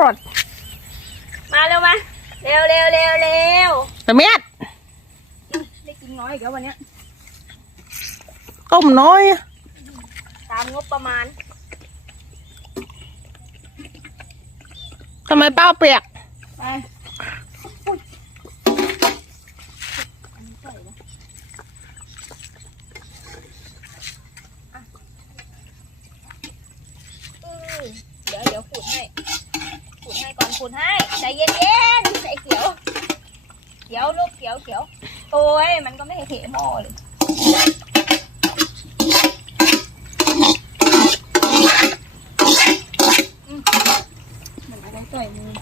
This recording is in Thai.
อดมาเร็วมา เร็วเร็วเร็วเร็วตะเมียดได้กินน้อยอีกแล้ววันเนี้ยต้มน้อยอะตามงบประมาณทำไมเป้าเปียก ไปอืมเดี๋ยวเดี๋ยวขูดให้ขูดให้ก่อน ขูดให้ใจเย็นเย็นๆใจเขียวเขียวลูกเขียวเขียวโอ้ยมันก็ไม่เหหม้อเลยมันไม่ได้ใส่มือ